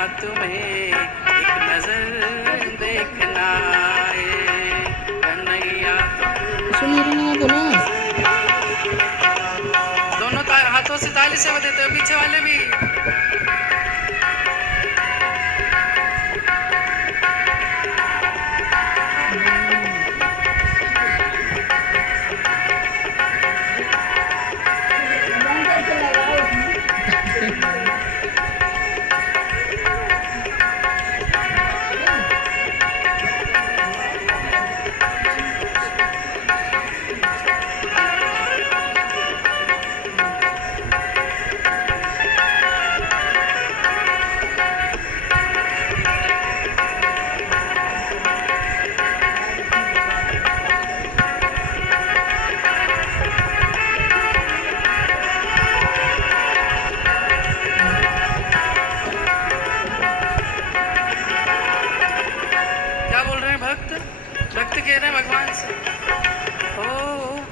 तुम्हें एक नजर देखना है, कन्हैया दोनों हाथों से ताली से बजाते हो, पीछे वाले भी। भक्त कह रहे भगवान से, ओ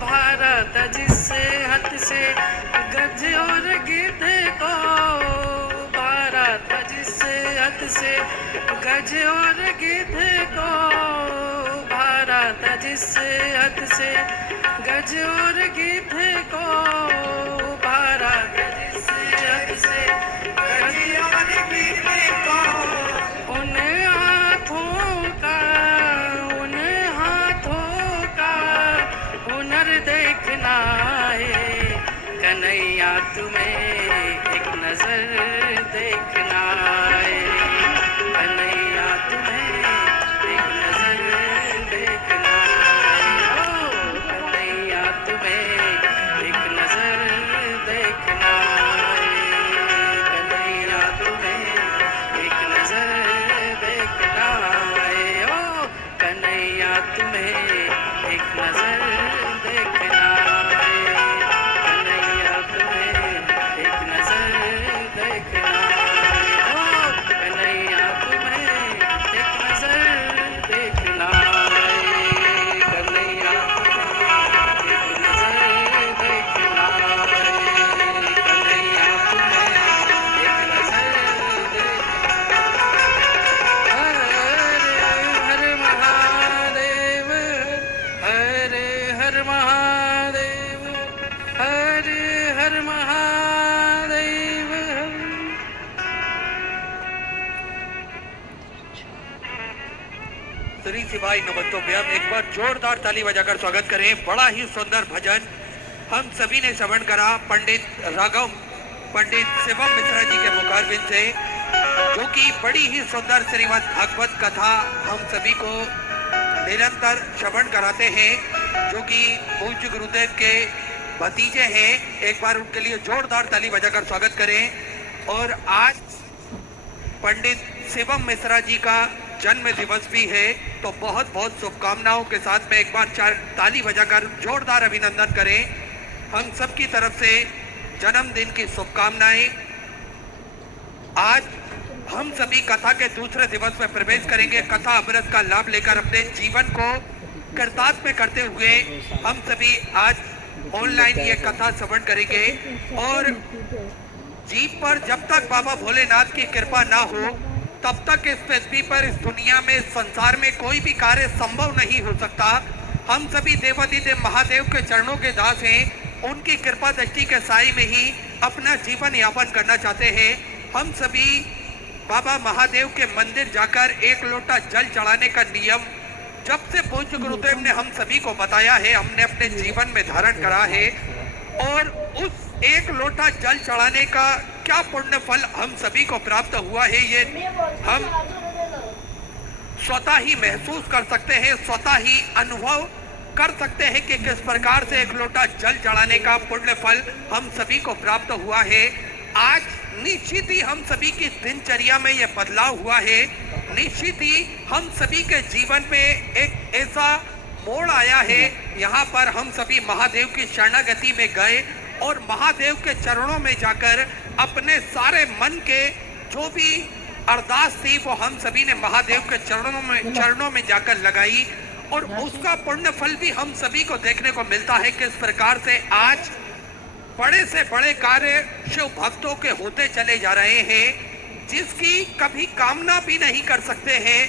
भारत जिससे हाथ से गज और गिद्ध को, भारत जिससे हाथ से गज और गिद्ध को, भारत जिससे हाथ से गज और गिद्ध को, भारत जिससे हाथ से गज और गिद्ध को, उन हाथों का देखना है, कन्हैया तुम्हें एक नजर देखना है, कन्हैया तुम्हें एक नजर देखना है, ओ कन्हैया तुम्हें एक नजर देखना है, कन्हैया तुम्हें एक नजर देखना है, ओ कन्हैया तुम्हें एक नजर देखना है, कन्हैया तुम्हें एक नजर देखना है, ओ कन्हैया तुम्हें एक नजर देखना है, कन्हैया तुम्हें एक नजर देखना है, कन्हैया तुम्हें एक नजर हर महादेव, हर हर महादेव। श्री शिवाय नमस्तोभ्यम। एक बार जोरदार ताली बजाकर स्वागत करें। बड़ा ही सुंदर भजन हम सभी ने श्रवण करा पंडित शिवम मिश्रा जी के मुखारबिंद से, जो कि बड़ी ही सुंदर श्रीमद् भागवत कथा हम सभी को निरंतर श्रवण कराते हैं, जो कि पूज्य गुरुदेव के भतीजे हैं। एक बार उनके लिए जोरदार ताली बजाकर स्वागत करें। और आज पंडित शिवम मिश्रा जी का जन्म दिवस भी है, तो बहुत बहुत शुभकामनाओं के साथ में एक बार चार ताली बजाकर जोरदार अभिनंदन करें। हम सब की तरफ से जन्मदिन की शुभकामनाएं। आज हम सभी कथा के दूसरे दिवस में प्रवेश करेंगे। कथा अमृत का लाभ लेकर अपने जीवन को कृतार्थ में करते हुए हम सभी आज ऑनलाइन ये कथा श्रवण करेंगे। और जीव पर जब तक बाबा भोलेनाथ की कृपा ना हो, तब तक इस पृथ्वी पर, इस दुनिया में, संसार में कोई भी कार्य संभव नहीं हो सकता। हम सभी देवाधिदेव महादेव के चरणों के दास हैं। उनकी कृपा दृष्टि के साए में ही अपना जीवन यापन करना चाहते हैं। हम सभी बाबा महादेव के मंदिर जाकर एक लोटा जल चढ़ाने का नियम जब से पूज्य गुरुदेव ने हम सभी को बताया है, हमने अपने जीवन में धारण करा है। और उस एक लोटा जल चढ़ाने का क्या पुण्य फल हम सभी को प्राप्त हुआ है, ये हम स्वतः ही महसूस कर सकते हैं, स्वतः ही अनुभव कर सकते हैं कि किस प्रकार से एक लोटा जल चढ़ाने का पुण्य फल हम सभी को प्राप्त हुआ है। आज निश्चित ही हम सभी की दिनचर्या में यह बदलाव हुआ है। निश्चित ही हम सभी के जीवन में एक ऐसा मोड़ आया है, यहाँ पर हम सभी महादेव की शरणागति में गए और महादेव के चरणों में जाकर अपने सारे मन के जो भी अरदास थी वो हम सभी ने महादेव के चरणों में जाकर लगाई। और उसका पुण्य फल भी हम सभी को देखने को मिलता है। किस प्रकार से आज बड़े से बड़े कार्य शिव भक्तों के होते चले जा रहे हैं। जिसकी कभी कामना भी नहीं कर सकते हैं,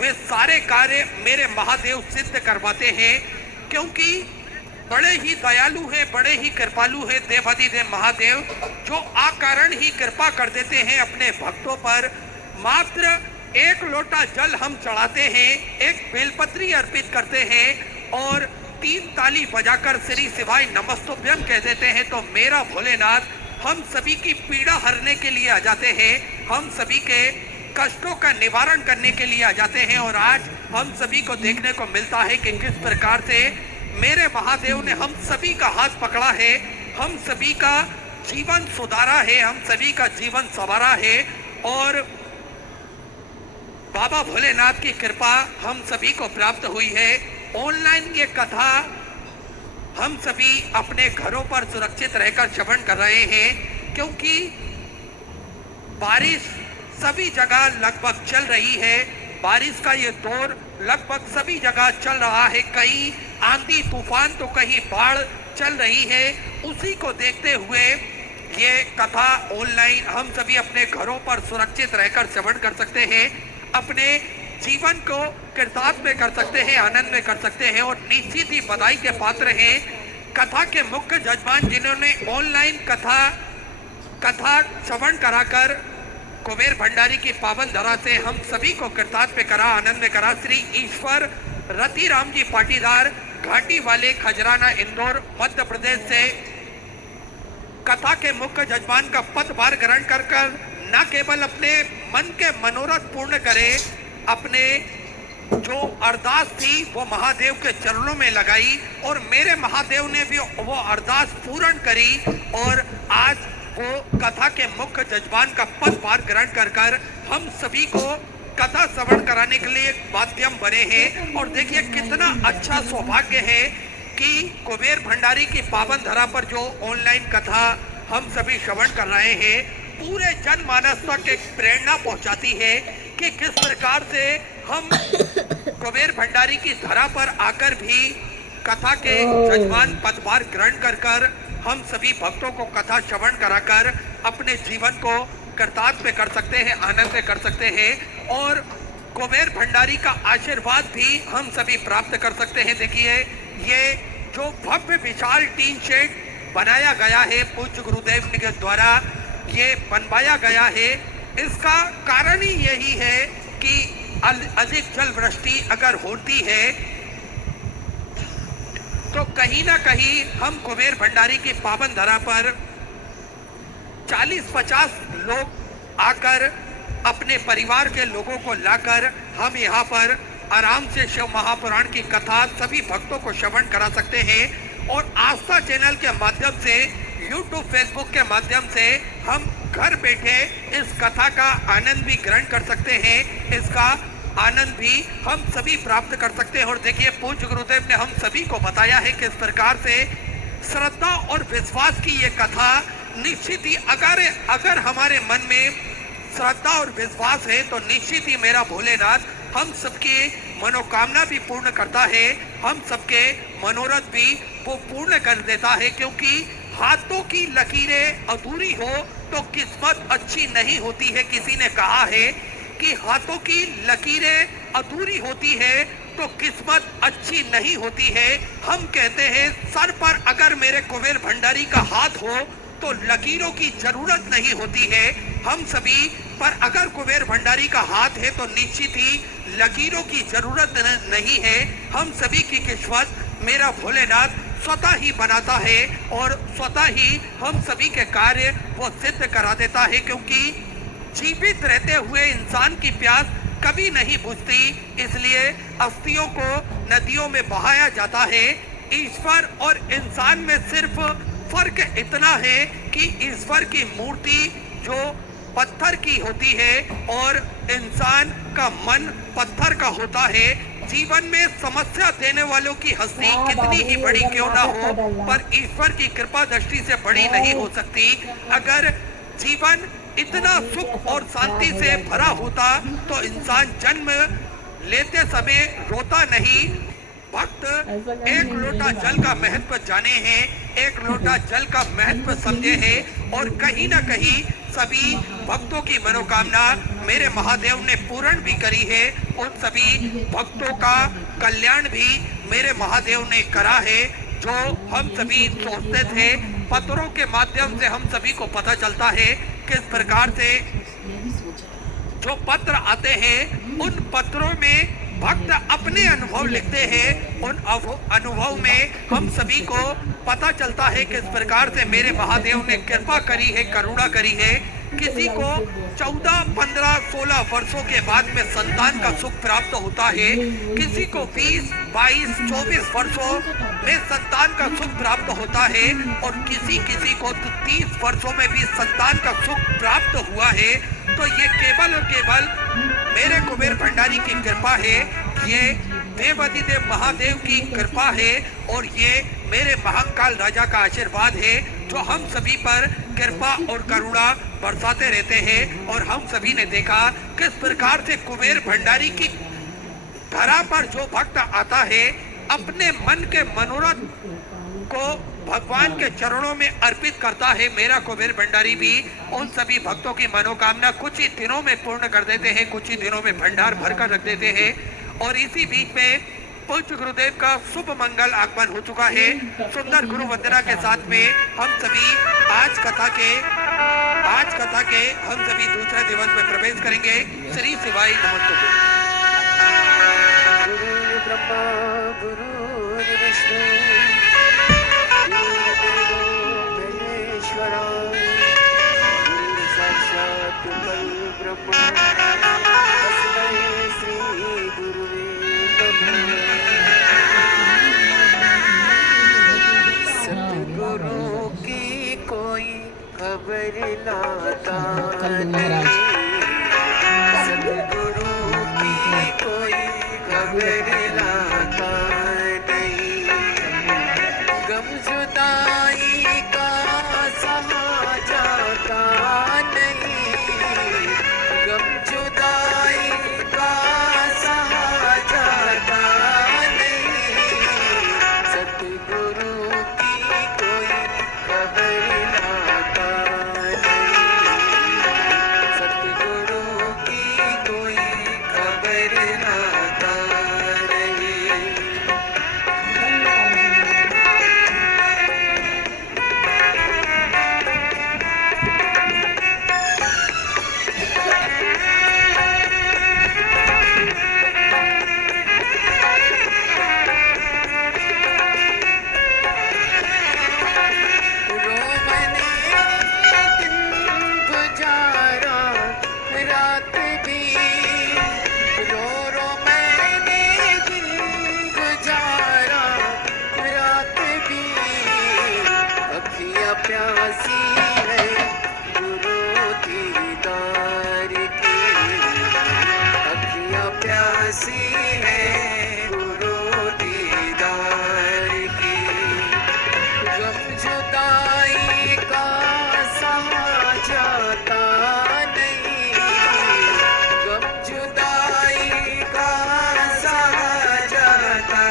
वे सारे कार्य मेरे महादेव सिद्ध करवाते हैं, क्योंकि बड़े ही दयालु है, बड़े ही कृपालु है देवाधिदेव महादेव, जो अकारण ही कृपा कर देते हैं अपने भक्तों पर। मात्र एक लोटा जल हम चढ़ाते हैं, एक बेलपत्री अर्पित करते हैं और 3 ताली बजाकर श्री शिवाय नमस्तुभ्यम कह देते हैं, तो मेरा भोलेनाथ हम सभी की पीड़ा हरने के लिए आ जाते हैं, हम सभी के कष्टों का निवारण करने के लिए आ जाते हैं। और आज हम सभी को देखने को मिलता है कि किस प्रकार से मेरे महादेव ने हम सभी का हाथ पकड़ा है, हम सभी का जीवन सुधारा है, हम सभी का जीवन संवारा है। और बाबा भोलेनाथ की कृपा हम सभी को प्राप्त हुई है। ऑनलाइन ये कथा हम सभी अपने घरों पर सुरक्षित रहकर श्रवण कर रहे हैं, क्योंकि बारिश सभी जगह लगभग चल रही है। बारिश का ये दौर लगभग सभी जगह चल रहा है, कहीं आंधी तूफान तो कहीं बाढ़ चल रही है। उसी को देखते हुए ये कथा ऑनलाइन हम सभी अपने घरों पर सुरक्षित रहकर श्रवण कर सकते हैं, अपने जीवन को कृतार्थ में कर सकते हैं, आनंद में कर सकते हैं। और निश्चित ही बधाई के पात्र हैं कथा के मुख्य जजमान, जिन्होंने ऑनलाइन कथा श्रवण कराकर कुबेर भंडारी की पावन धरा से हम सभी को कृतार्थ में करा, आनंद में करा। श्री ईश्वर रतिराम जी पाटीदार, घाटी वाले, खजराना, इंदौर, मध्य प्रदेश से कथा के मुख्य जजमान का पदभार ग्रहण कर न केवल अपने मन के मनोरथ पूर्ण करे, अपने जो अरदास थी वो महादेव के चरणों में लगाई और मेरे महादेव ने भी वो अरदास पूर्ण करी। और आज वो कथा के मुख्य जजमान का पदभार ग्रहण कर हम सभी को कथा श्रवण कराने के लिए एक माध्यम बने हैं। और देखिए कितना अच्छा सौभाग्य है कि कुबेर भंडारी की पावन धरा पर जो ऑनलाइन कथा हम सभी श्रवण कर रहे हैं, पूरे जनमानस तक एक प्रेरणा पहुंचाती है कि किस प्रकार से हम कुबेर भंडारी की धरा पर आकर भी कथा के जजमान पदभार ग्रहण कर हम सभी भक्तों को कथा श्रवण कराकर अपने जीवन को कृतार्थ में कर सकते हैं, आनंद में कर सकते हैं। और कुबेर भंडारी का आशीर्वाद भी हम सभी प्राप्त कर सकते हैं। देखिए ये जो भव्य विशाल टीन शेड बनाया गया है, पूज्य गुरुदेव के द्वारा ये बनवाया गया है, इसका कारण ही यही है कि अधिक जल वृष्टि अगर होती है तो कहीं ना कहीं हम कुबेर भंडारी की पावन धरा पर 40-50 लोग आकर अपने परिवार के लोगों को लाकर हम यहाँ पर आराम से शिव महापुराण की कथा सभी भक्तों को श्रवण करा सकते हैं। और आस्था चैनल के माध्यम से, यूट्यूब, फेसबुक के माध्यम से हम घर बैठे इस कथा का आनंद भी ग्रहण कर सकते हैं, इसका आनंद भी हम सभी प्राप्त कर सकते हैं। और देखिए पूज्य गुरुदेव ने हम सभी को बताया है किस प्रकार से श्रद्धा और विश्वास की ये कथा निश्चित ही अगर हमारे मन में श्रद्धा और विश्वास है तो निश्चित ही मेरा भोलेनाथ हम सबके मनोकामना भी पूर्ण करता है, हम सबके मनोरथ भी वो पूर्ण कर देता है। क्योंकि हाथों की लकीरें अधूरी हो तो किस्मत अच्छी नहीं होती है। किसी ने कहा है कि हाथों की लकीरें अधूरी होती है तो किस्मत अच्छी नहीं होती है। हम कहते हैं सर पर अगर मेरे कुबेर भंडारी का हाथ हो तो लकीरों की जरूरत नहीं होती है। हम सभी पर अगर कुबेर भंडारी का हाथ है तो निश्चित ही लकीरों की जरूरत नहीं है। हम सभी की किस्मत मेरा भोलेनाथ स्वतः ही बनाता है और स्वतः ही हम सभी के कार्य वो सिद्ध करा देता है। क्योंकि जीवित रहते हुए इंसान की प्यास कभी नहीं बुझती, इसलिए अस्थियों को नदियों में बहाया जाता है। ईश्वर और इंसान में सिर्फ फर्क इतना है कि ईश्वर की मूर्ति जो पत्थर की होती है और इंसान का मन पत्थर का होता है। जीवन में समस्या देने वालों की हस्ती कितनी ही बड़ी क्यों ना हो, पर ईश्वर की कृपा दृष्टि से बड़ी नहीं हो सकती। अगर जीवन इतना सुख और शांति से भरा होता तो इंसान जन्म लेते समय रोता नहीं। भक्त एक लोटा जल का महत्व जाने हैं, एक लोटा जल का महत्व समझे हैं और कहीं ना कहीं सभी भक्तों की मनोकामना मेरे महादेव ने पूर्ण भी करी है। उन सभी भक्तों का कल्याण भी मेरे महादेव ने करा है। जो हम सभी सोचते थे, पत्रों के माध्यम से हम सभी को पता चलता है किस प्रकार से जो पत्र आते हैं उन पत्रों में भक्त अपने अनुभव लिखते हैं। उन अनुभव में हम सभी को पता चलता है किस प्रकार से मेरे महादेव ने कृपा करी है, करुणा करी है। किसी को 14, 15, 16 वर्षों के बाद में संतान का सुख प्राप्त होता है, किसी को 20, 22, 24 वर्षों में संतान का सुख प्राप्त होता है और किसी को तो 30 वर्षों में भी संतान का सुख प्राप्त हुआ है। तो ये केवल और केवल मेरे कुबेर भंडारी की कृपा है, ये देवाधिदेव महादेव की कृपा है और ये मेरे महाकाल राजा का आशीर्वाद है जो हम सभी पर कृपा और करुणा बरसाते रहते हैं। और हम सभी ने देखा किस प्रकार से कुबेर भंडारी की धरा पर जो भक्त आता है अपने मन के मनोरथ को भगवान के चरणों में अर्पित करता है। मेरा कुबेर भंडारी भी उन सभी भक्तों की मनोकामना कुछ ही दिनों में पूर्ण कर देते हैं, कुछ ही दिनों में भंडार भरकर रख देते हैं। और इसी बीच में पूज्य गुरुदेव का शुभ मंगल आगमन हो चुका है। सुंदर गुरु वंदना के साथ में हम सभी आज कथा के हम सभी दूसरे दिवस में प्रवेश करेंगे। श्री शिवाय नमस्तुते। गुरु ब्रह्मा गुरु विष्णु गुरुदेवो महेश्वरा गुरु साक्षात् परब्रह्म तस्मै श्री गुरुवे नमः। सतगुरु की कोई खबर लाता नहीं, सतगुरु की कोई खबर लाता नहीं, गम जुदाई का सहा जाता नहीं, गम जुदाई का सहा जाता नहीं, सतगुरु की कोई खबर लाता नहीं, सतगुरु की कोई खबर लाता नहीं। प्यासी है गुरु दीदार की, अखियाँ प्यासी है गुरु दीदार की, गम जुदाई का सहा जाता नहीं, गम जुदाई का सहा जाता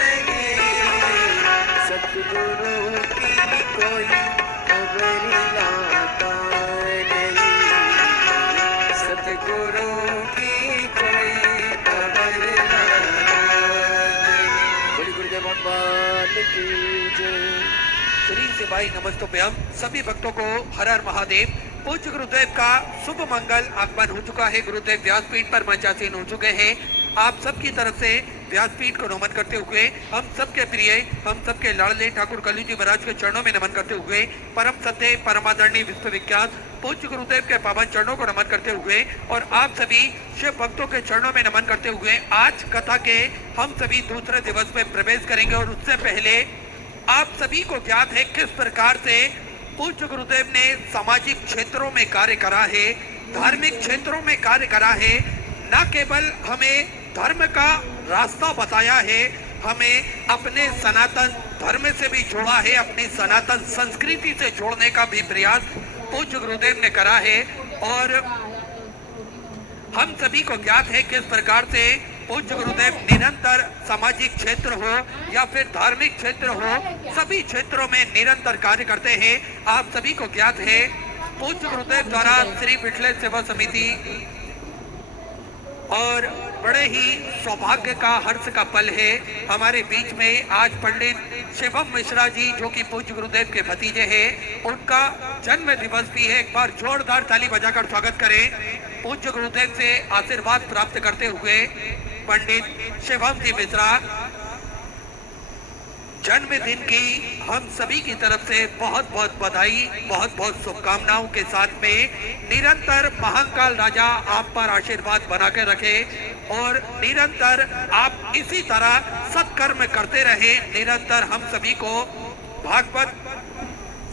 नहीं, सतगुरु की कोई खबर लाता नहीं, सतगुरु की कोई खबर लाता नहीं। बोली गुरुदेव भगवान की जय। श्री शिवाय नमस्तुभ्यम। सभी भक्तों को हर हर महादेव। पूज्य गुरुदेव का शुभ मंगल आगमन हो चुका है। गुरुदेव व्यासपीठ पर मंचासीन हो चुके हैं। आप सबकी तरफ से व्यासपीठ को नमन करते हुए हम सबके प्रिय, हम सबके लाडले ठाकुर कलू जी महाराज के चरणों में नमन करते हुए परम सत्य परमादरणीय विश्वविख्यात पूज्य गुरुदेव के पावन चरणों को नमन करते हुए और आप सभी शिव भक्तों के चरणों में नमन करते हुए आज कथा के हम सभी दूसरे दिवस में प्रवेश करेंगे। और उससे पहले आप सभी को ज्ञात है किस प्रकार से पूज्य गुरुदेव ने सामाजिक क्षेत्रों में कार्य करा है, धार्मिक क्षेत्रों में कार्य करा है। न केवल हमें धर्म का रास्ता बताया है, हमें अपने सनातन धर्म से भी जोड़ा है, अपनी सनातन संस्कृति से जोड़ने का भी प्रयास पूज्य गुरुदेव ने करा है। और हम सभी को ज्ञात है किस प्रकार से पूज्य गुरुदेव निरंतर सामाजिक क्षेत्र हो या फिर धार्मिक क्षेत्र हो, सभी क्षेत्रों में निरंतर कार्य करते हैं। आप सभी को ज्ञात है पूज्य गुरुदेव द्वारा श्री विठले सेवा समिति और बड़े ही सौभाग्य का हर्ष का पल है हमारे बीच में आज पंडित शिवम मिश्रा जी जो कि पूज्य गुरुदेव के भतीजे हैं, उनका जन्म दिवस भी है। एक बार जोरदार ताली बजाकर स्वागत करें। पूज्य गुरुदेव से आशीर्वाद प्राप्त करते हुए पंडित शिवम जी मिश्रा जन्मदिन की हम सभी की तरफ से बहुत बहुत बधाई, बहुत बहुत शुभकामनाओं के साथ में निरंतर महाकाल राजा आप पर आशीर्वाद बना के रखे और निरंतर आप इसी तरह सत्कर्म करते रहे। निरंतर हम सभी को भागवत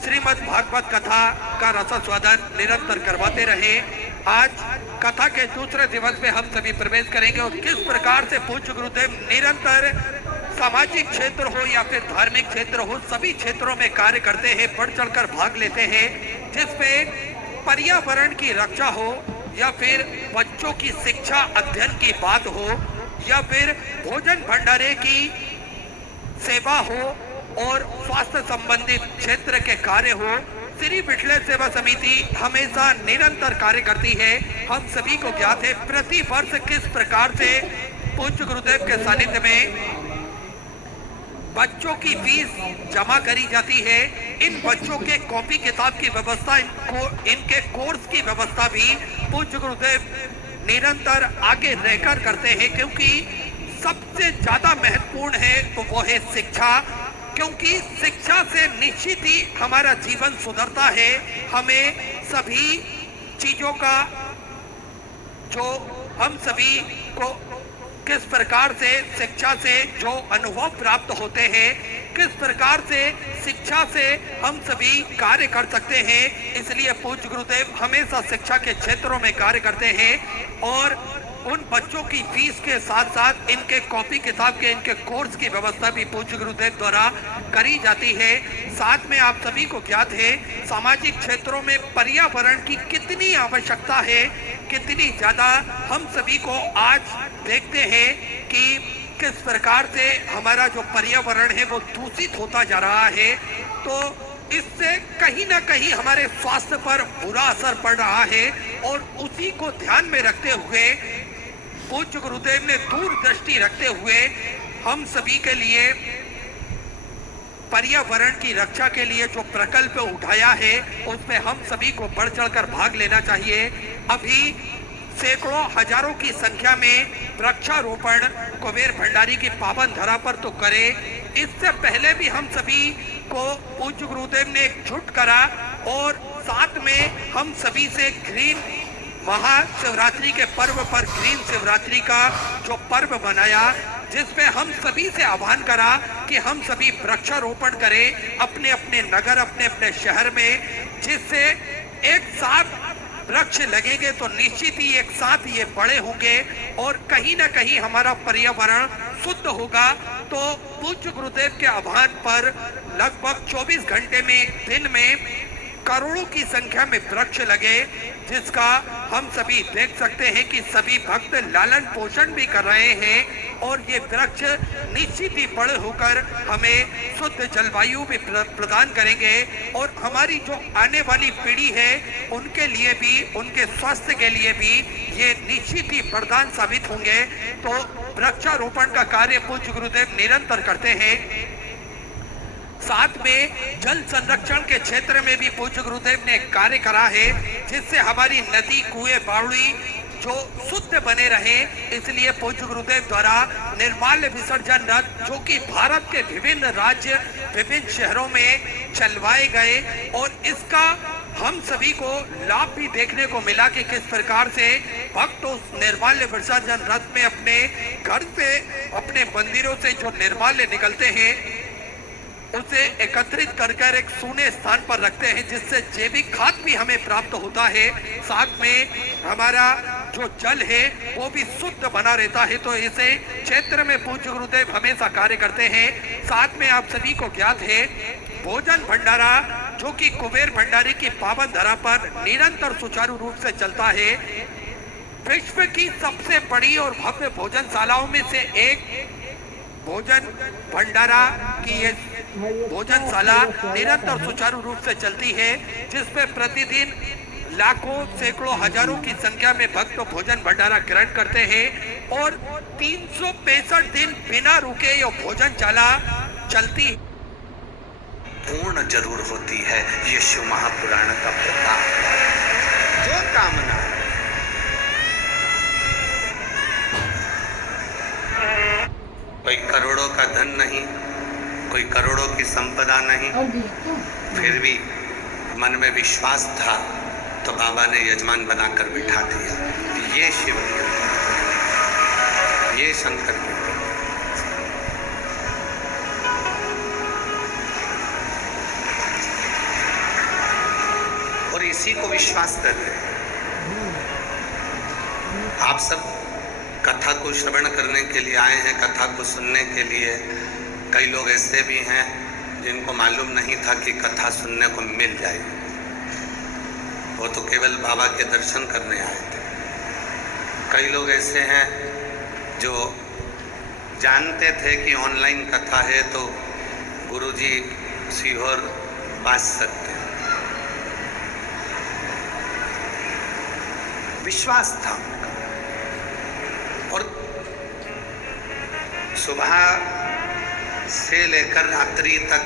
श्रीमद् भागवत कथा का रसास्वादन निरंतर करवाते रहे। आज कथा के दूसरे दिवस में हम सभी प्रवेश करेंगे और किस प्रकार से पूज्य गुरुदेव निरंतर सामाजिक क्षेत्र हो या फिर धार्मिक क्षेत्र हो, सभी क्षेत्रों में कार्य करते हैं, बढ़ चढ़कर भाग लेते हैं, जिसमें पर्यावरण की रक्षा हो या फिर बच्चों की शिक्षा अध्ययन की बात हो या फिर भोजन भंडारे की सेवा हो और स्वास्थ्य संबंधित क्षेत्र के कार्य हो। श्री विठले सेवा समिति हमेशा निरंतर कार्य करती है। हम सभी को ज्ञात है प्रति वर्ष किस प्रकार से पूज्य गुरुदेव के सानिध्य में बच्चों की फीस जमा करी जाती है। इन बच्चों के कॉपी किताब की व्यवस्था, इनके कोर्स की व्यवस्था भी पूज्य गुरुदेव निरंतर आगे रहकर करते हैं, क्योंकि सबसे ज्यादा महत्वपूर्ण है तो वो है शिक्षा। क्योंकि शिक्षा से निश्चित ही हमारा जीवन सुधरता है। हमें सभी चीजों का जो हम सभी को किस प्रकार से शिक्षा से जो अनुभव प्राप्त होते हैं, किस प्रकार से शिक्षा से हम सभी कार्य कर सकते हैं, इसलिए पूज्य गुरुदेव हमेशा शिक्षा के क्षेत्रों में कार्य करते हैं और उन बच्चों की फीस के साथ साथ इनके कॉपी किताब के, इनके कोर्स की व्यवस्था भी पूज्य गुरुदेव द्वारा करी जाती है। साथ में आप सभी को ज्ञात है सामाजिक क्षेत्रों में पर्यावरण की कितनी आवश्यकता है, कितनी ज्यादा हम सभी को आज देखते हैं कि किस प्रकार से हमारा जो पर्यावरण है वो दूषित होता जा रहा है। तो इससे कहीं ना कहीं हमारे स्वास्थ्य पर बुरा असर पड़ रहा है और उसी को ध्यान में रखते हुए पूज्य गुरुदेव ने दूरदृष्टि रखते हुए हम सभी के लिए पर्यावरण की रक्षा के लिए जो प्रकल्प उठाया है उसमें हम सभी को बढ़ चढ़कर भाग लेना चाहिए। अभी सैकड़ों हजारों की संख्या में वृक्षारोपण कुबेर भंडारी की पावन धरा पर तो करे, इससे पहले भी हम सभी को पूज्य गुरुदेव ने एकजुट करा और साथ में हम सभी से ग्रीन महाशिवरात्रि के पर्व पर ग्रीन शिवरात्रि का जो पर्व बनाया, जिसमें हम सभी से आह्वान करा कि हम सभी वृक्षारोपण करें अपने अपने नगर, अपने अपने शहर में, जिससे एक साथ वृक्ष लगेंगे तो निश्चित ही एक साथ ये बड़े होंगे और कहीं ना कहीं हमारा पर्यावरण शुद्ध होगा। तो पूज्य गुरुदेव के आह्वान पर लगभग 24 घंटे में दिन में करोड़ों की संख्या में वृक्ष लगे, जिसका हम सभी देख सकते हैं कि सभी भक्त लालन पोषण भी कर रहे हैं और ये वृक्ष निश्चित ही बड़े होकर हमें शुद्ध जलवायु भी प्रदान करेंगे और हमारी जो आने वाली पीढ़ी है उनके लिए भी, उनके स्वास्थ्य के लिए भी ये निश्चित ही वरदान साबित होंगे। तो वृक्षारोपण का कार्य पूज्य गुरुदेव निरंतर करते हैं। साथ में जल संरक्षण के क्षेत्र में भी पूज्य गुरुदेव ने कार्य करा है, जिससे हमारी नदी, कुएं, बावड़ी जो शुद्ध बने रहे। इसलिए पूज्य गुरुदेव द्वारा निर्माल्य विसर्जन रथ जो कि भारत के विभिन्न राज्य, विभिन्न शहरों में चलवाए गए और इसका हम सभी को लाभ भी देखने को मिला कि किस प्रकार से भक्त उस निर्माल्य विसर्जन रथ में अपने घर से, अपने मंदिरों से जो निर्माल्य निकलते हैं उसे एकत्रित कर एक सूने स्थान पर रखते हैं, जिससे जैविक खाद भी हमें प्राप्त होता है। साथ में हमारा जो जल है वो भी शुद्ध बना रहता है। तो इसे क्षेत्र में पूज्य गुरुदेव हमेशा कार्य करते हैं। साथ में आप सभी को ज्ञात है भोजन भंडारा जो कि कुबेर भंडारी की पावन धरा पर निरंतर सुचारू रूप से चलता है। विश्व की सबसे बड़ी और भव्य भोजनशालाओं में से एक भोजन भंडारा की ये भोजनशाला निरंतर सुचारू रूप से चलती है, जिसमें प्रतिदिन लाखों सैकड़ों हजारों की संख्या में भक्त भोजन भंडारा ग्रहण करते हैं और 365 दिन बिना रुके यह भोजनशाला चलती है। पूर्ण जरूर होती है ये शिव महापुराण का प्रताप। जो कामना कोई करोड़ों का धन नहीं, कोई करोड़ों की संपदा नहीं, फिर भी मन में विश्वास था तो बाबा ने यजमान बनाकर बिठा दिया। ये शिव की कृपा, ये शंकर की कृपा। और इसी को विश्वास करते हैं। आप सब कथा को श्रवण करने के लिए आए हैं, कथा को सुनने के लिए। कई लोग ऐसे भी हैं जिनको मालूम नहीं था कि कथा सुनने को मिल जाएगी, वो तो केवल बाबा के दर्शन करने आए थे। कई लोग ऐसे हैं जो जानते थे कि ऑनलाइन कथा है तो गुरुजी सीहोर बाज सकते हैं, विश्वास था। और सुबह से लेकर रात्रि तक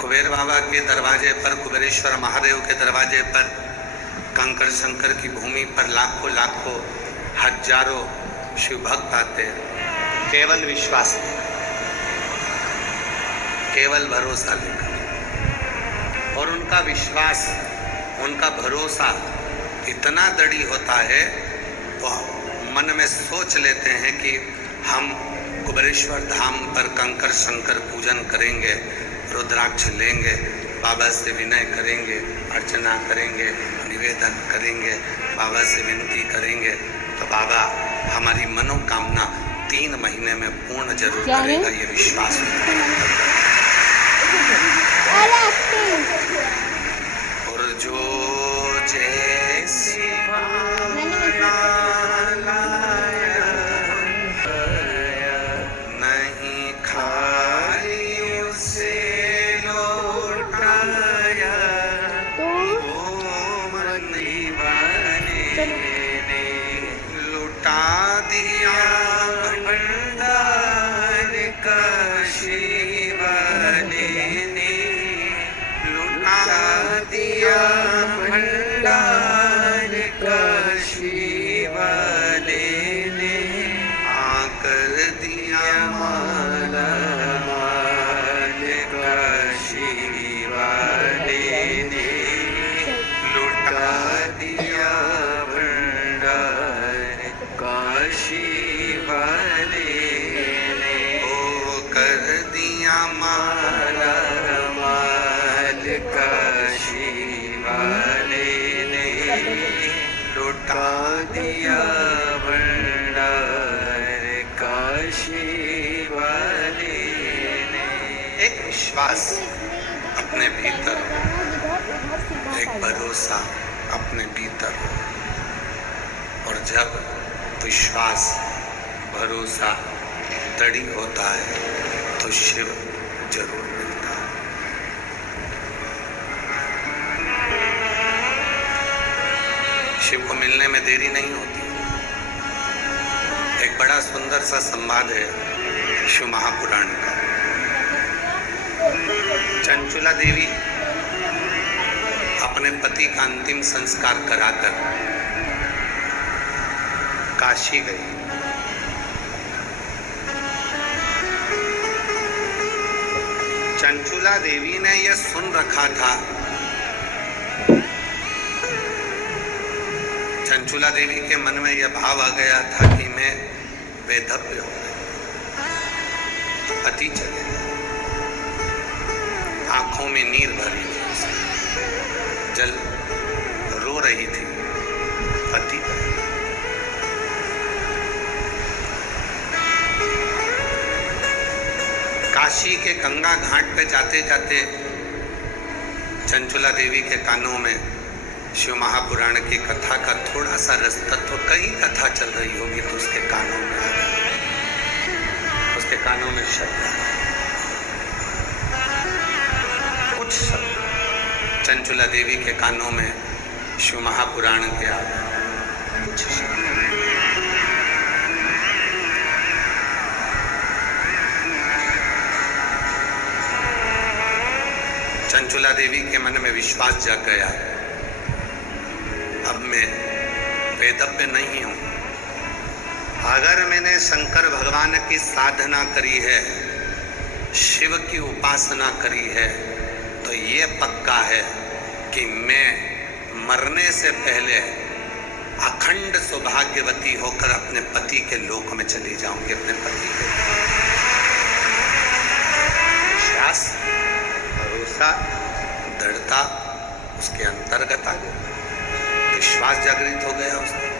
कुबेर बाबा के दरवाजे पर, कुबेरेश्वर महादेव के दरवाजे पर, कंकर शंकर की भूमि पर लाखों लाखों हजारों शिव भक्त आते, केवल विश्वास लेकर, केवल भरोसा लेकर। और उनका विश्वास, उनका भरोसा इतना दृढ़ होता है, वो मन में सोच लेते हैं कि हम कुबेरेश्वर धाम पर कंकर शंकर पूजन करेंगे, रुद्राक्ष लेंगे, बाबा से विनय करेंगे, अर्चना करेंगे, निवेदन करेंगे, बाबा से विनती करेंगे तो बाबा हमारी मनोकामना 3 महीने में पूर्ण जरूर करेगा। ये विश्वास और जो जैसी नहीं खाई उसे लौटाया, वो मन दीवाने ने लुटा दिया भंडार का शिवाने ने, लुटा दिया भंडार का शिवाने ने, आकर दिया माला माल का शिवाने ने, लुटा दिया भंडार का शिवाने ने, ओ कर दिया माला माल का शिवाने ने, लुटा दिया भंडार का शिवाने ने। एक विश्वास अपने भीतर, एक भरोसा अपने भीतर, और जब विश्वास भरोसा दृढ़ होता है तो शिव जरूर मिलता है। शिव को मिलने में देरी नहीं होती। एक बड़ा सुंदर सा संवाद है शिव महापुराण का। चंचुला देवी अपने पति का अंतिम संस्कार कराकर काशी गई। चंचुला देवी ने यह सुन रखा था, चंचुला देवी के मन में यह भाव आ गया था कि मैं वेधव्य हूं, पति चले। आंखों में नीर भरी थी, जल रो रही थी, पति। काशी के गंगा घाट पे जाते जाते चंचुला देवी के कानों में शिव महापुराण की कथा का थोड़ा सा रस तत्व, कई कथा चल रही होगी तो उसके कानों में आ गया, उसके कानों में शब्द। शब्द चंचुला देवी के कानों में शिव महापुराण के आ गए, कुछ शब्द। चंचुला देवी के मन में विश्वास जाग गया, अब मैं वेदव्य नहीं हूं। अगर मैंने शंकर भगवान की साधना करी है, शिव की उपासना करी है, तो ये पक्का है कि मैं मरने से पहले अखंड सौभाग्यवती होकर अपने पति के लोक में चली जाऊंगी। अपने पति के विश्वास, भरोसा, दृढ़ता उसके अंतर्गत आ गया, विश्वास जागृत हो गया उसका।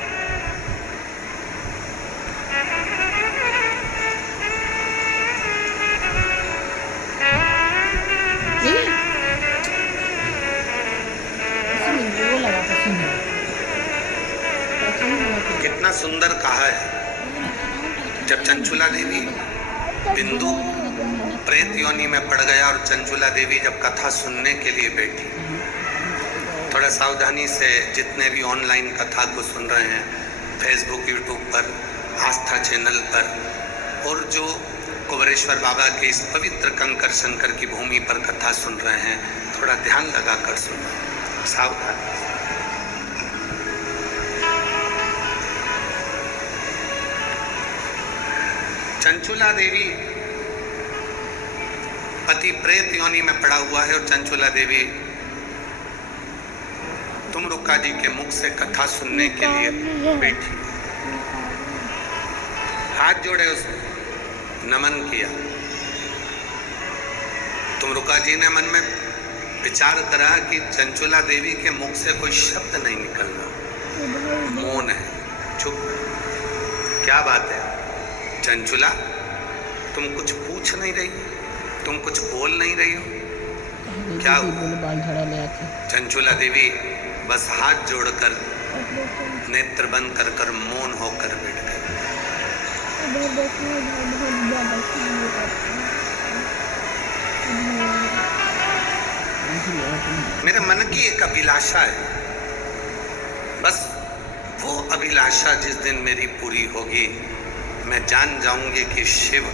कितना सुंदर कहा है। जब चंचुला देवी बिंदु प्रेत योनि में पड़ गया और चंचुला देवी जब कथा सुनने के लिए बैठी, थोड़ा सावधानी से जितने भी ऑनलाइन कथा को सुन रहे हैं, फेसबुक, यूट्यूब पर, आस्था चैनल पर, और जो कुबेरेश्वर बाबा के इस पवित्र कंकर शंकर की भूमि पर कथा सुन रहे हैं, थोड़ा ध्यान लगाकर सुनो, सावधानी से। चंचुला देवी पति प्रेत योनि में पड़ा हुआ है और चंचुला देवी तुमरुका जी के मुख से कथा सुनने के लिए बैठी, हाथ जोड़े, उसने नमन किया। तुमरुका जी ने मन में विचार करा कि चंचुला देवी के मुख से कोई शब्द नहीं निकल रहा, मौन है, चुप। क्या बात है चंचुला, तुम कुछ पूछ नहीं रही, तुम कुछ बोल नहीं रही हो, क्या हुआ? चंचुला देवी बस हाथ जोड़कर नेत्र बंद कर कर मौन होकर बैठ गई। मेरे मन की एक अभिलाषा है, बस वो अभिलाषा जिस दिन मेरी पूरी होगी, मैं जान जाऊंगी कि शिव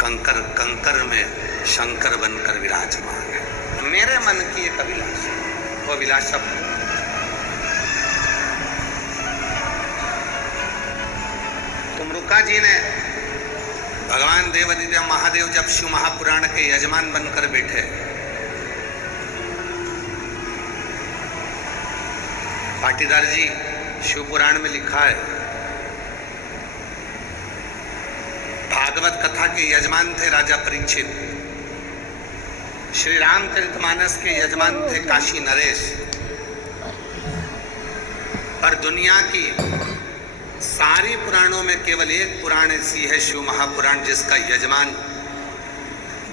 कंकर कंकर में शंकर बनकर विराजमान है। मेरे मन की एक अभिलाषा, वो अभिलाषा तुमरुका जी ने, भगवान देवाधिदेव महादेव जब शिव महापुराण के यजमान बनकर बैठे, पाटीदार जी शिव पुराण में लिखा है, भागवत कथा के यजमान थे राजा परीक्षित, श्री रामचरितमानस के यजमान थे काशी नरेश, पर दुनिया की सारी पुराणों में केवल एक पुराण ऐसी है, शिव महापुराण, जिसका यजमान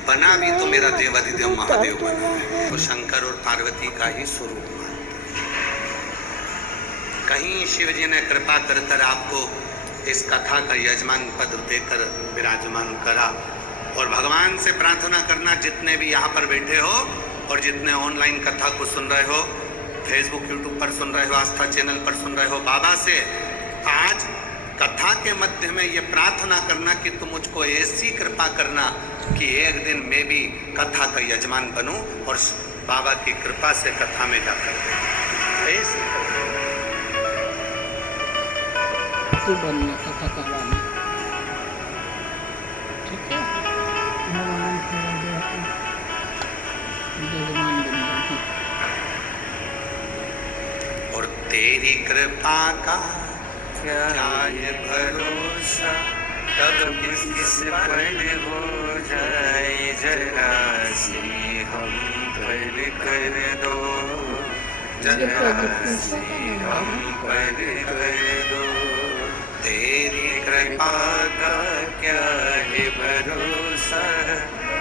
बना भी तो मेरा देवाधिदेव महादेव बना है। तो शंकर और पार्वती का ही स्वरूप है। कहीं शिव जी ने कृपा कर कर आपको इस कथा का यजमान पद देकर विराजमान करा, और भगवान से प्रार्थना करना, जितने भी यहाँ पर बैठे हो और जितने ऑनलाइन कथा को सुन रहे हो, फेसबुक यूट्यूब पर सुन रहे हो, आस्था चैनल पर सुन रहे हो, बाबा से आज कथा के मध्य में ये प्रार्थना करना कि तुम मुझको ऐसी कृपा करना कि एक दिन मैं भी कथा का यजमान बनूं और बाबा की कृपा से कथा में जाकर ऐसे बनना कथा कराना, ठीक है, भगवान जजमान बनना। और तेरी कृपा का क्या ये भरोसा, तब किस पर हो जाए जरा सी हम पर कर दो, जरा सी हम पर कर दो। तेरी कृपा का क्या है भरोसा,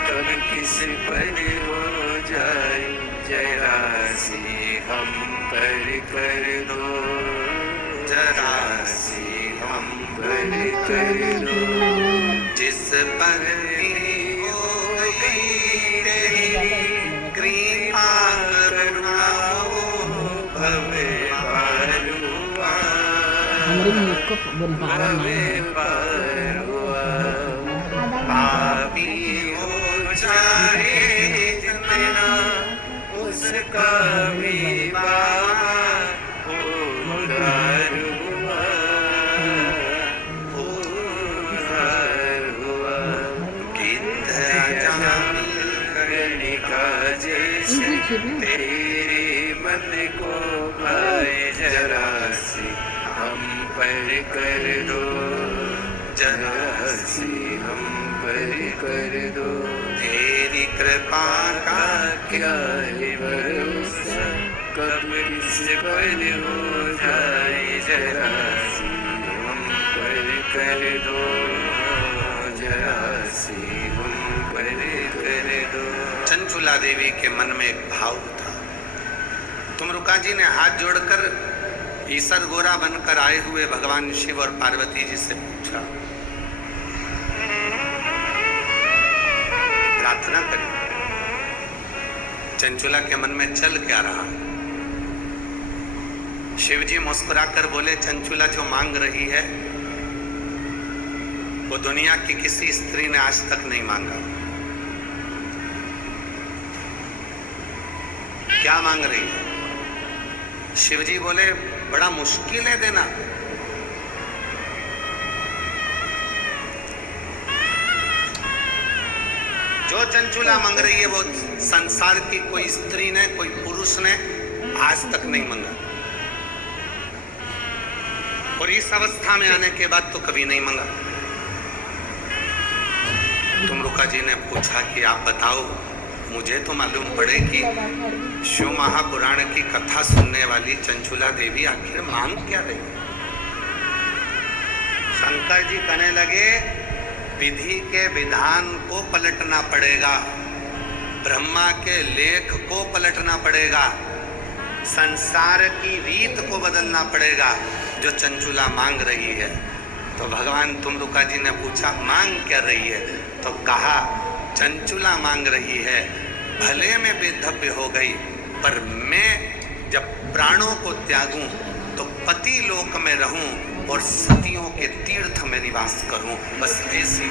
तब किस पर हो जाए जरा सी हम पर कर दो, जरा सी हम पर कर दो। जिस पर हो गई तेरी कृपा Meringit ko berbawang भव पार हुआ पापी हो चाहे जितना उसका भी बाबा उद्धार हुआ उद्धार हुआ गीत गणिका जैसे तेरे मन को भाए जरा सी हम पर कर दो जरा सी हम पर कर दो तेरी कृपा का क्या है भरोसा कब किस पर हो जाए जरा सी हम पर कर दो जरा सी हम पर कर दो। चंचुला देवी के मन में एक भाव था। तुमरुका जी ने हाथ जोड़कर ईसर गोरा बनकर आए हुए भगवान शिव और पार्वती जी से पूछा, प्रार्थना करी। चंचुला के मन में चल क्या रहा? शिव जी मुस्कुराकर बोले, चंचुला जो मांग रही है वो दुनिया की किसी स्त्री ने आज तक नहीं मांगा। क्या मांग रही है? शिव जी बोले, बड़ा मुश्किल है देना। जो चंचुला मांग रही है वो संसार की कोई स्त्री ने, कोई पुरुष ने आज तक नहीं मांगा, और इस अवस्था में आने के बाद तो कभी नहीं मांगा। तुमरुका जी ने पूछा कि आप बताओ, मुझे तो मालूम पड़े कि शिव महापुराण की कथा सुनने वाली चंचुला देवी आखिर मांग क्या रही? शंकर जी कहने लगे, विधि के विधान को पलटना पड़ेगा, ब्रह्मा के लेख को पलटना पड़ेगा, संसार की रीत को बदलना पड़ेगा जो चंचुला मांग रही है। तो भगवान तुमरुका जी ने पूछा, मांग क्या रही है? तो कहा, चंचुला मांग रही है, भले में बेधव्य हो गई, पर मैं जब प्राणों को त्यागूं तो पति लोक में रहूं और सतियों के तीर्थ में निवास करूं, बस ऐसी।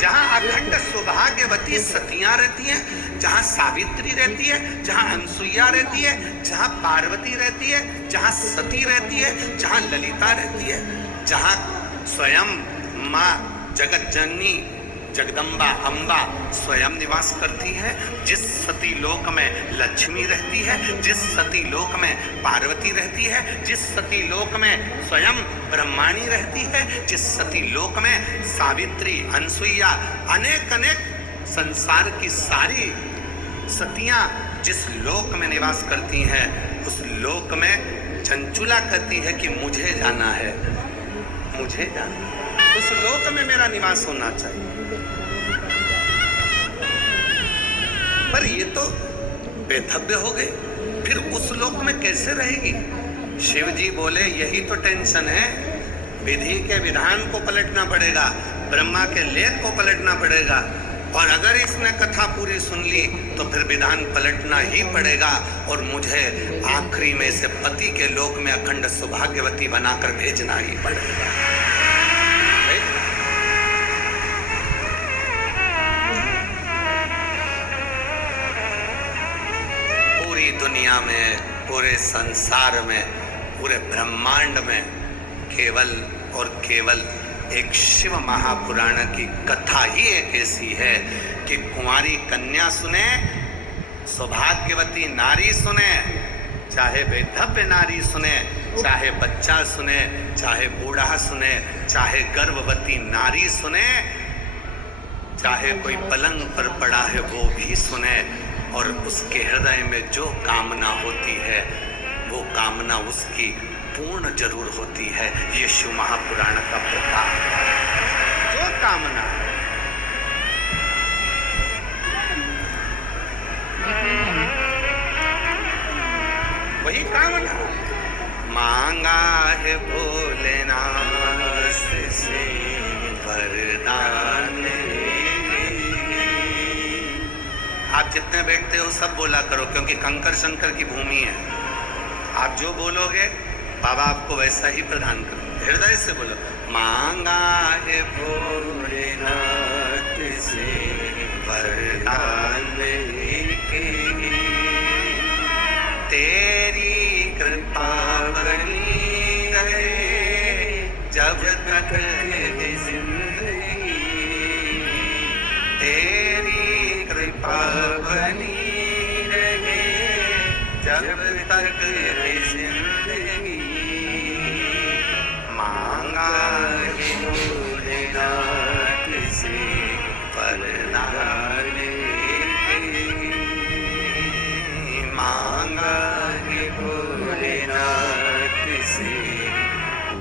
जहां अखंड सौभाग्यवती सतियां रहती हैं, जहां सावित्री रहती है, जहां अनसुईया रहती है, जहां पार्वती रहती है, जहां सती रहती है, जहां ललिता रहती है, जहां स्वयं माँ जगत जननी जगदम्बा अम्बा स्वयं निवास करती है, जिस सती लोक में लक्ष्मी रहती है, जिस सती लोक में पार्वती रहती है, जिस सती लोक में स्वयं ब्रह्माणी रहती है, जिस सती लोक में सावित्री अनसुईया अनेक अनेक संसार की सारी सतियां जिस लोक में निवास करती हैं, उस लोक में चंचुला कहती है कि मुझे जाना है, मुझे जाना, उस लोक में मेरा निवास होना चाहिए। पर ये तो बेधव्य हो गए, फिर उस लोक में कैसे रहेगी? शिव जी बोले, यही तो टेंशन है, विधि के विधान को पलटना पड़ेगा, ब्रह्मा के लेख को पलटना पड़ेगा, और अगर इसने कथा पूरी सुन ली तो फिर विधान पलटना ही पड़ेगा, और मुझे आखिरी में से पति के लोक में अखंड सौभाग्यवती बनाकर भेजना ही पड़ेगा। पूरी दुनिया में, पूरे संसार में, पूरे ब्रह्मांड में केवल और केवल एक शिव महापुराण की कथा ही एक ऐसी है कि कुंवारी कन्या सुने, सौभाग्यवती नारी सुने, चाहे बेधव्य नारी सुने, चाहे बच्चा सुने, चाहे बूढ़ा सुने, चाहे गर्भवती नारी सुने, चाहे कोई पलंग पर पड़ा है वो भी सुने, और उसके हृदय में जो कामना होती है वो कामना उसकी पूर्ण जरूर होती है। ये शिव महापुराण का प्रताप है। जो कामना वही कामना मांगा है भोलेनाथ से वरदान आप जितने बैठते हो सब बोला करो, क्योंकि कंकर शंकर की भूमि है। आप जो बोलोगे बाबा आपको वैसा ही प्रदान करो। हृदय से बोलो, मांगा है भोलेनाथ से वरदान एक ही, तेरी कृपा बनी रहे जब तक है जिंदगी, तेरी कृपा बनी रहे जब तक है जिंदगी। मांगा है भोलेनाथ से वरदान एक ही, मांगा है भोलेनाथ से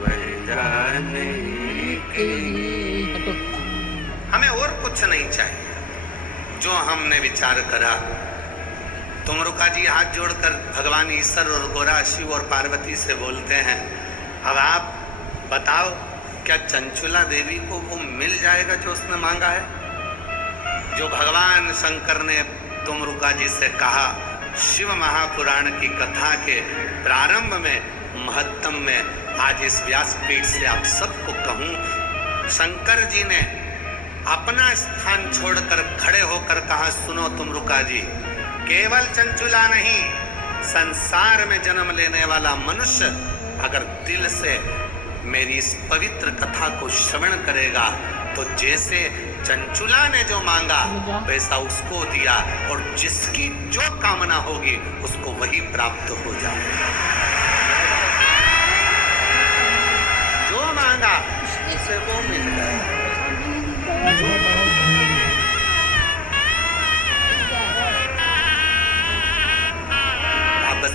वरदान एक ही। हटो। हमें और कुछ नहीं चाहिए। जो हमने विचार करा, तुमरुका जी हाथ जोड़कर भगवान ईश्वर और गोरा शिव और पार्वती से बोलते हैं, अब आप बताओ क्या चंचुला देवी को वो मिल जाएगा जो उसने मांगा है? जो भगवान शंकर ने तुमरुका जी से कहा, शिव महापुराण की कथा के प्रारंभ में, महत्तम में, आज इस व्यासपीठ से आप सबको कहूं, शंकर जी ने अपना स्थान छोड़कर खड़े होकर कहा, सुनो तुमरुका जी, केवल चंचुला नहीं, संसार में जन्म लेने वाला मनुष्य अगर दिल से मेरी इस पवित्र कथा को श्रवण करेगा तो जैसे चंचुला ने जो मांगा वैसा उसको दिया, और जिसकी जो कामना होगी उसको वही प्राप्त हो जाए। जो मांगा उसे वो मिल जाए। आप बस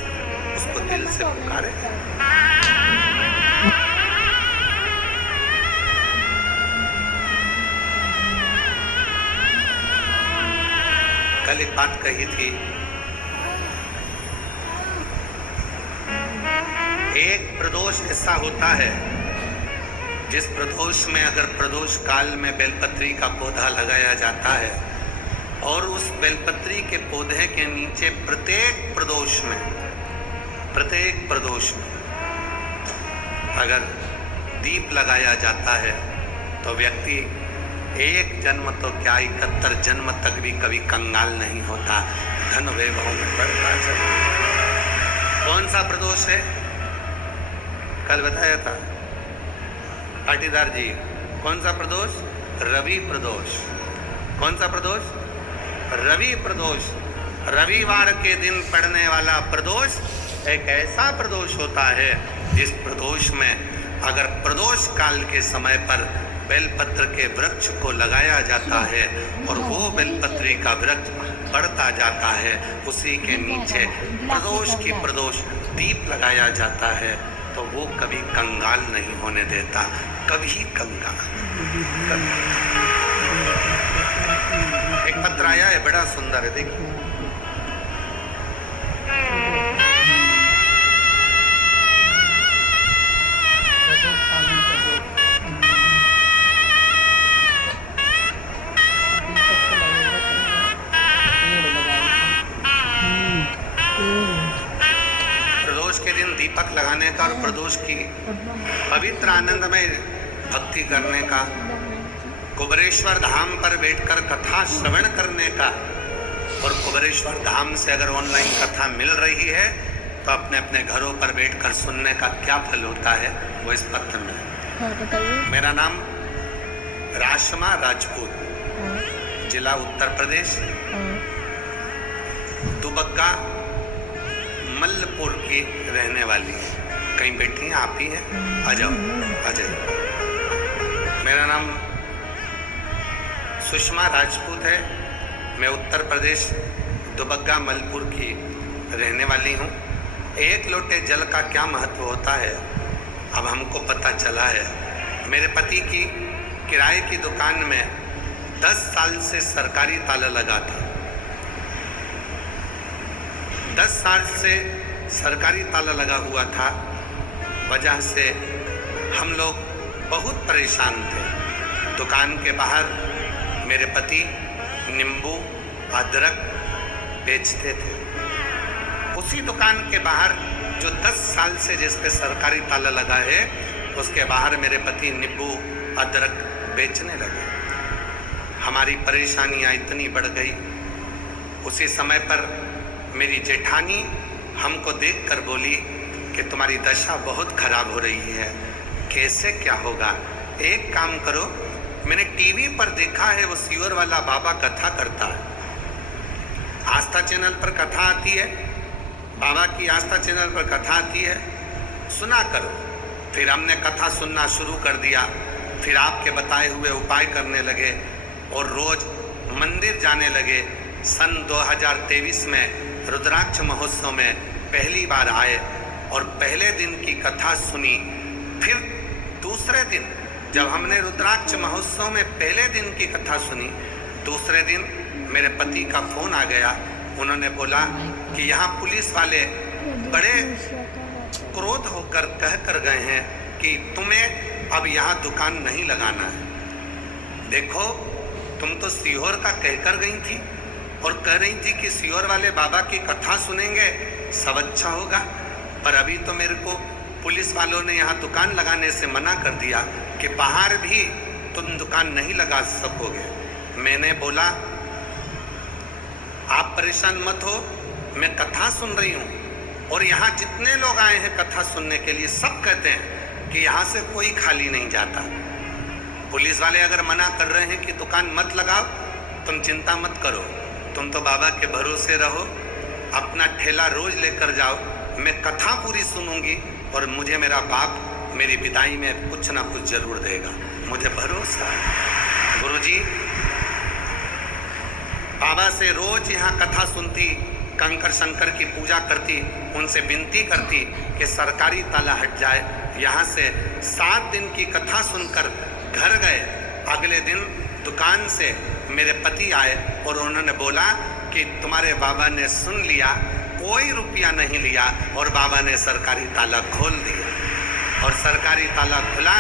उसको दिल से पुकारे। कल एक बात कही थी, एक प्रदोष ऐसा होता है जिस प्रदोष में, अगर प्रदोष काल में बेलपत्री का पौधा लगाया जाता है और उस बेलपत्री के पौधे के नीचे प्रत्येक प्रदोष में अगर दीप लगाया जाता है तो व्यक्ति एक जन्म तो क्या 71 जन्म तक भी कभी कंगाल नहीं होता, धन वैभव में बढ़ता चला। कौन सा प्रदोष है? कल बताया था पाटीदार जी। कौन सा प्रदोष? रवि प्रदोष। कौन सा प्रदोष? रवि प्रदोष। रविवार के दिन पड़ने वाला प्रदोष एक ऐसा प्रदोष होता है जिस प्रदोष में अगर प्रदोष काल के समय पर बेलपत्र के वृक्ष को लगाया जाता है और वो बेलपत्री का वृक्ष बढ़ता जाता है, उसी के नीचे प्रदोष की प्रदोष दीप लगाया जाता है, तो वो कभी कंगाल नहीं होने देता, कभी कंगाल। एक पत्र आया है, बड़ा सुंदर है, देखिए। प्रदोष के दिन दीपक लगाने का और प्रदोष की पवित्र आनंदमय भक्ति करने का, कुबरेश्वर धाम पर बैठकर कथा श्रवण करने का, और कुबरेश्वर धाम से अगर ऑनलाइन कथा मिल रही है तो अपने अपने घरों पर बैठकर सुनने का क्या फल होता है वो इस पत्र में। मेरा नाम राशमा राजपूत, जिला उत्तर प्रदेश, दुबग्गा मल्लपुर की रहने वाली है। कहीं बैठी हैं? आप ही हैं? आ जाओ, आ जाइए। मेरा नाम सुषमा राजपूत है। मैं उत्तर प्रदेश दुबग्गा मल्लपुर की रहने वाली हूँ। एक लोटे जल का क्या महत्व होता है अब हमको पता चला है। मेरे पति की किराए की दुकान में 10 साल से सरकारी ताला लगा था। 10 साल से सरकारी ताला लगा हुआ था, वजह से हम लोग बहुत परेशान थे। दुकान के बाहर मेरे पति नींबू, अदरक बेचते थे। उसी दुकान के बाहर जो 10 साल से जिस पे सरकारी ताला लगा है, उसके बाहर मेरे पति नींबू अदरक बेचने लगे। हमारी परेशानियां इतनी बढ़ गई। उसी समय पर मेरी जेठानी हमको देखकर बोली कि तुम्हारी दशा बहुत खराब हो रही है, कैसे क्या होगा? एक काम करो, मैंने टीवी पर देखा है वो सीवर वाला बाबा कथा करता है, आस्था चैनल पर कथा आती है, बाबा की आस्था चैनल पर कथा आती है, सुना करो। फिर हमने कथा सुनना शुरू कर दिया। फिर आपके बताए हुए उपाय करने लगे और रोज मंदिर जाने लगे। सन 2023 में रुद्राक्ष महोत्सव में पहली बार आए और पहले दिन की कथा सुनी। फिर दूसरे दिन जब हमने रुद्राक्ष महोत्सव में पहले दिन की कथा सुनी, दूसरे दिन मेरे पति का फोन आ गया। उन्होंने बोला कि यहाँ पुलिस वाले बड़े क्रोध होकर कह कर गए हैं कि तुम्हें अब यहाँ दुकान नहीं लगाना है। देखो, तुम तो सीहोर का कहकर गई थी और कह रही थी कि सीहोर वाले बाबा की कथा सुनेंगे सब अच्छा होगा, पर अभी तो मेरे को पुलिस वालों ने यहाँ दुकान लगाने से मना कर दिया कि बाहर भी तुम दुकान नहीं लगा सकोगे। मैंने बोला आप परेशान मत हो, मैं कथा सुन रही हूँ और यहाँ जितने लोग आए हैं कथा सुनने के लिए सब कहते हैं कि यहाँ से कोई खाली नहीं जाता। पुलिस वाले अगर मना कर रहे हैं कि दुकान मत लगाओ, तुम चिंता मत करो, तुम तो बाबा के भरोसे रहो, अपना ठेला रोज लेकर जाओ, मैं कथा पूरी सुनूंगी और मुझे मेरा बाप मेरी विदाई में कुछ ना कुछ जरूर देगा, मुझे भरोसा है। गुरुजी बाबा से रोज यहाँ कथा सुनती, कंकर शंकर की पूजा करती, उनसे विनती करती कि सरकारी ताला हट जाए। यहाँ से 7 दिन की कथा सुनकर घर गए। अगले दिन दुकान से मेरे पति आए और उन्होंने बोला कि तुम्हारे बाबा ने सुन लिया, कोई रुपया नहीं लिया और बाबा ने सरकारी ताला खोल दिया। और सरकारी ताला खुला।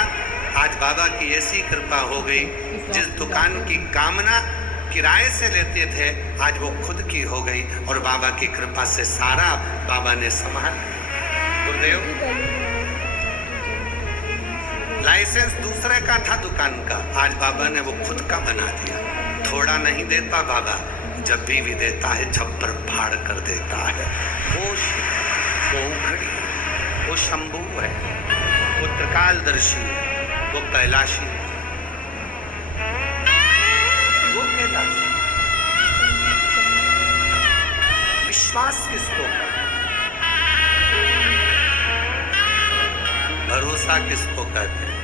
आज बाबा की ऐसी कृपा हो गई, जिस दुकान की कामना किराए से लेते थे आज वो खुद की हो गई और बाबा की कृपा से सारा बाबा ने संभाल लिया। गुरुदेव, लाइसेंस दूसरे का था दुकान का, आज बाबा ने वो खुद का बना दिया। थोड़ा नहीं देता बाबा, जब भी देता है छप्पर फाड़ कर देता है। वो उखड़ी, वो शंभू है, वो त्रिकालदर्शी है, वो कैलाशी है, वो कैलाशी। विश्वास किसको कहते हैं? भरोसा किसको कहते हैं?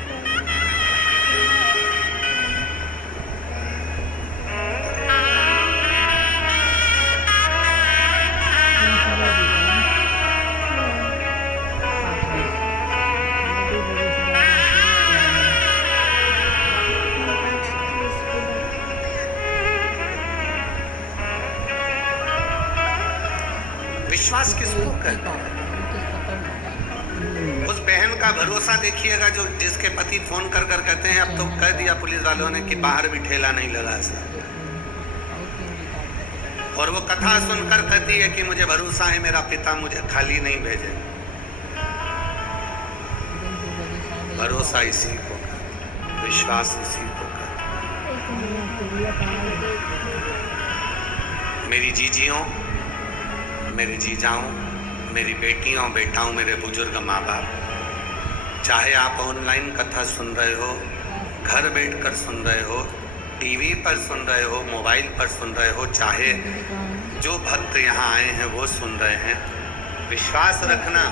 विश्वास किसको कहते हैं? उस बहन का भरोसा देखिएगा जो जिसके पति फोन कर कर कहते हैं अब तो कह दिया पुलिस वालों ने कि बाहर भी ठेला नहीं लगा सकते, और वो कथा सुनकर कहती है कि मुझे भरोसा है मेरा पिता मुझे खाली नहीं भेजे। भरोसा इसी को कहते हैं, विश्वास इसी को कहते हैं। मेरी जीजियों, मेरे जीजाओं, मेरी बेटियों बेटाओं, मेरे बुजुर्ग माँ बाप, चाहे आप ऑनलाइन कथा सुन रहे हो, घर बैठकर सुन रहे हो, टीवी पर सुन रहे हो, मोबाइल पर सुन रहे हो, चाहे जो भक्त यहाँ आए हैं वो सुन रहे हैं, विश्वास रखना,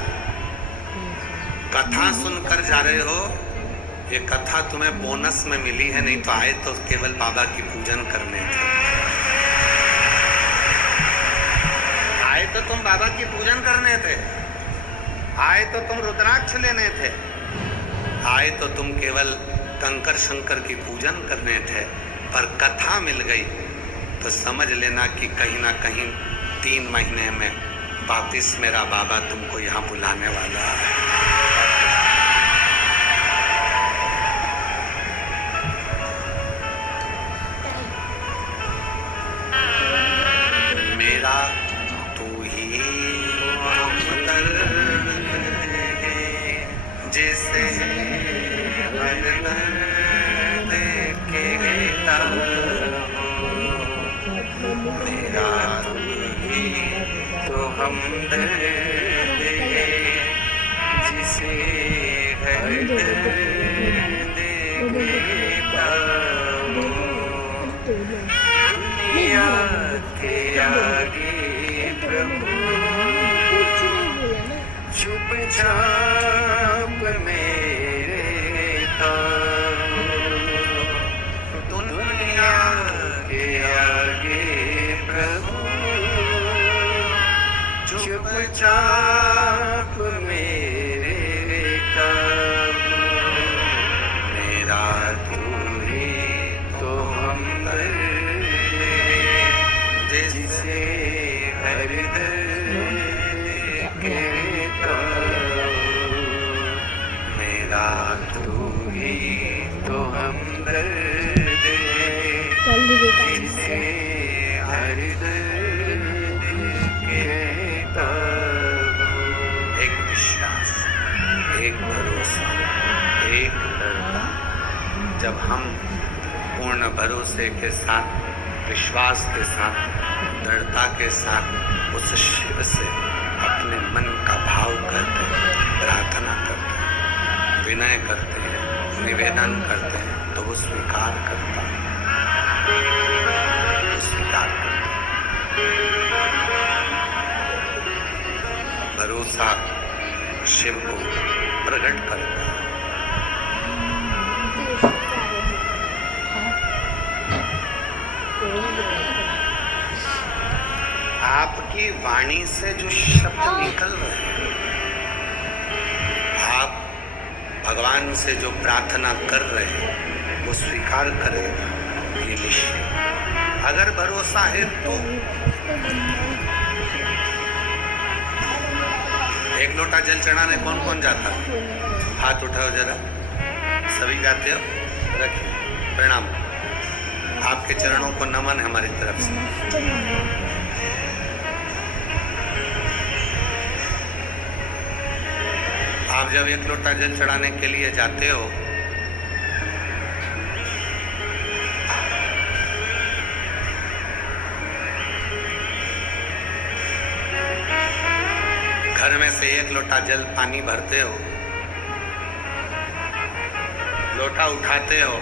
कथा सुनकर जा रहे हो, ये कथा तुम्हें बोनस में मिली है, नहीं तो आए तो केवल बाबा की पूजन करने थे। आए तो तुम बाबा की पूजन करने थे, आए तो तुम रुद्राक्ष लेने थे, आए तो तुम केवल कंकर शंकर की पूजन करने थे, पर कथा मिल गई तो समझ लेना कि कहीं ना कहीं 3 महीने में वापिस मेरा बाबा तुमको यहाँ बुलाने वाला है। मेरा हर दर्द के ताबो मेरा तू ही तो हमदर्द है जिसे हर दर्द देता हो दुनिया के आगे प्रभु चुपचाप मेरे दुनिया के आगे प्रभु चुपचाप मेरे मेरा तू ही तो हमदर्द जिसे हर दर्द कहता मेरा तू ही तो हमदर्द जिसे हर दर्द कहता एक विश्वास, एक भरोसा, एक दृढ़ता। जब हम पूर्ण भरोसे के साथ, विश्वास के साथ, दृढ़ता के साथ उस शिव से अपने मन का भाव करते हैं, प्रार्थना करते हैं, विनय करते हैं, निवेदन करते हैं, तो वो स्वीकार करता है, वो स्वीकार करता है। भरोसा शिव को प्रकट करता है। आपकी वाणी से जो शब्द निकल रहे हैं, आप भगवान से जो प्रार्थना कर रहे हैं, वो स्वीकार करेगा ये निश्चय। अगर भरोसा है तो एक लोटा जल चढ़ाने कौन कौन जाता है? हाथ उठाओ जरा, सभी जाते हो? रखिए, प्रणाम। आपके चरणों को नमन है हमारी तरफ से। आप जब एक लोटा जल चढ़ाने के लिए जाते हो, घर में से एक लोटा जल पानी भरते हो, लोटा उठाते हो,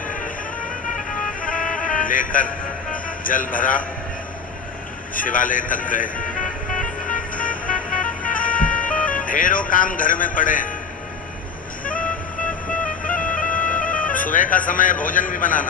लेकर जल भरा, शिवालय तक गए। ढेरों काम घर में पड़े हैं। सुबह का समय भोजन भी बनाना